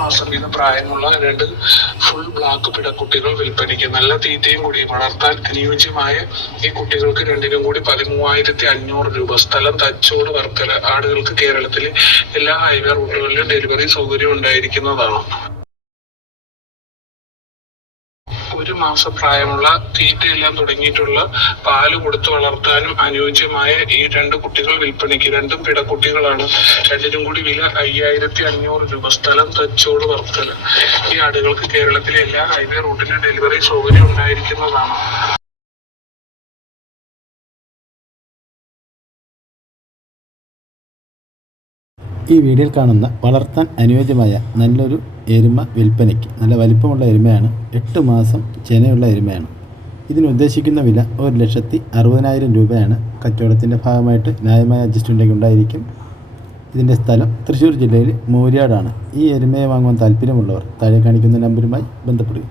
മാസം വീതം പ്രായമുള്ള 2 ഫുൾ ബ്ലാക്ക് പിടക്കുട്ടികൾ വിൽപ്പനയ്ക്ക്. നല്ല തീറ്റയും കൂടിയും വളർത്താൻ അനുയോജ്യമായ ഈ കുട്ടികൾക്ക് രണ്ടിനും കൂടി 13,500 രൂപ. സ്ഥലം തച്ചോട് വർക്കല. ആടുകൾക്ക് കേരളത്തിലെ എല്ലാ ഹൈവേ റൂട്ടുകളിലും ഡെലിവറി സൗകര്യം ഉണ്ടായിരിക്കുന്നതാണ്. 1 മാസം പ്രായമുള്ള തീറ്റയെല്ലാം തുടങ്ങിയിട്ടുള്ള പാല് കൊടുത്തു വളർത്താനും അനുയോജ്യമായ ഈ 2 കുട്ടികൾ വിൽപ്പനയ്ക്ക്. രണ്ടും പിടക്കുട്ടികളാണ്. രണ്ടിനും കൂടി വില 5,500 രൂപ. സ്ഥലം തച്ചോട് വർക്കല. ഈ ആടുകൾക്ക് കേരളത്തിലെ എല്ലാ ഹൈവേ റൂട്ടിലും ഡെലിവറി സൗകര്യം ഉണ്ടായിരിക്കുന്നതാണ്. ഈ വീഡിയോയിൽ കാണുന്ന വളർത്താൻ അനുയോജ്യമായ നല്ലൊരു എരുമ വിൽപ്പനയ്ക്ക്. നല്ല വലിപ്പമുള്ള എരുമയാണ്. 8 മാസം ചെനയുള്ള എരുമയാണ്. ഇതിനുദ്ദേശിക്കുന്ന വില 1,60,000 രൂപയാണ്. കച്ചവടത്തിൻ്റെ ഭാഗമായിട്ട് ന്യായമായ അഡ്ജസ്റ്റ്മെൻ്റ് ഉണ്ടായിരിക്കും. ഇതിൻ്റെ സ്ഥലം തൃശ്ശൂർ ജില്ലയിൽ മൂര്യാടാണ്. ഈ എരുമയെ വാങ്ങുവാൻ താല്പര്യമുള്ളവർ താഴെ കാണിക്കുന്ന നമ്പറുമായി ബന്ധപ്പെടുക.